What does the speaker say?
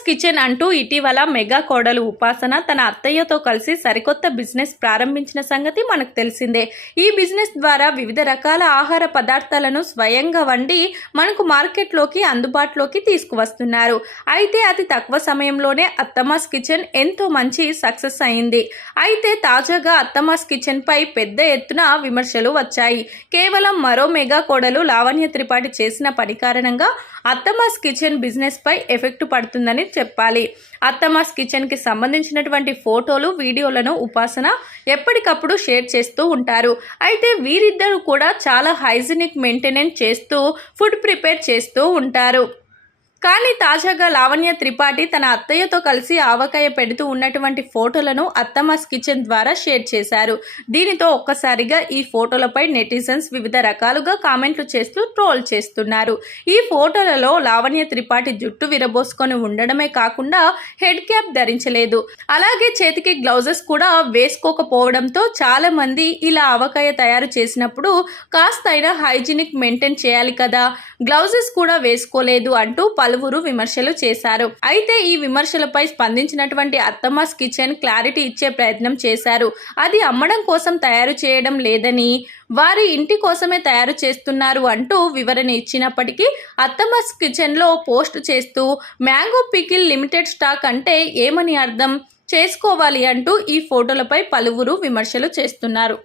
అత్తమ్మస్ kitchen అంటూ ఇటీవల mega కోడలు ఉపాసన తన అత్తయ్యతో కలిసి సరికొత్త బిజినెస్ ప్రారంభించిన సంగతి మనకు తెలిసిందే. ఈ బిజినెస్ ద్వారా వివిధ రకాల ఆహార పదార్థాలను స్వయంగా వండి మనకు మార్కెట్లోకి అందుబాటులోకి తీసుకువస్తున్నారు. అయితే అతి తక్కువ సమయంలోనే అత్తమ్మస్ కిచెన్ ఎంతో మంచి సక్సెస్ అయింది. అయితే తాజాగా అత్తమ్మస్ కిచెన్ పై పెద్ద ఎత్తున విమర్శలు వచ్చాయి. కేవలం మరో మెగా కోడలు లావణ్య త్రిపాఠి చేసిన పని కారణంగా అత్తమ్మస్ కిచెన్ బిజినెస్ పై ఎఫెక్ట్ పడుతుందని చెప్పాలి. అత్తమ్మస్ కిచెన్ కి సంబంధించినటువంటి ఫోటోలు, వీడియోలను ఉపాసన ఎప్పటికప్పుడు షేర్ చేస్తూ ఉంటారు. అయితే వీరిద్దరూ కూడా చాలా హైజీనిక్ మెయింటెనెన్స్ చేస్తూ ఫుడ్ ప్రిపేర్ చేస్తూ ఉంటారు. కానీ తాజాగా లావణ్య త్రిపాఠి తన అత్తయ్యతో కలిసి ఆవకాయ పెడుతూ ఉన్నటువంటి ఫోటోలను అత్తమ్మస్ కిచెన్ ద్వారా షేర్ చేశారు. దీనితో ఒక్కసారిగా ఈ ఫోటోలపై నెటిజన్స్ వివిధ రకాలుగా కామెంట్లు చేస్తూ ట్రోల్ చేస్తున్నారు. ఈ ఫోటోలలో లావణ్య త్రిపాఠి జుట్టు విరబోసుకొని ఉండడమే కాకుండా హెడ్ క్యాప్ ధరించలేదు. అలాగే చేతికి గ్లౌజెస్ కూడా వేసుకోకపోవడంతో చాలా మంది ఇలా ఆవకాయ తయారు చేసినప్పుడు కాస్తైనా హైజీనిక్ మెయింటైన్ చేయాలి కదా, గ్లౌజెస్ కూడా వేసుకోలేదు అంటూ పలువురు విమర్శలు చేశారు. అయితే ఈ విమర్శలపై స్పందించినటువంటి అత్తమ్మస్ కిచెన్ క్లారిటీ ఇచ్చే ప్రయత్నం చేశారు. అది అమ్మడం కోసం తయారు చేయడం లేదని, వారి ఇంటి కోసమే తయారు చేస్తున్నారు అంటూ వివరణ ఇచ్చినప్పటికీ అత్తమ్మస్ కిచెన్ లో పోస్ట్ చేస్తూ మ్యాంగో పికిల్ లిమిటెడ్ స్టాక్ అంటే ఏమని అర్థం చేసుకోవాలి అంటూ ఈ ఫోటోలపై పలువురు విమర్శలు చేస్తున్నారు.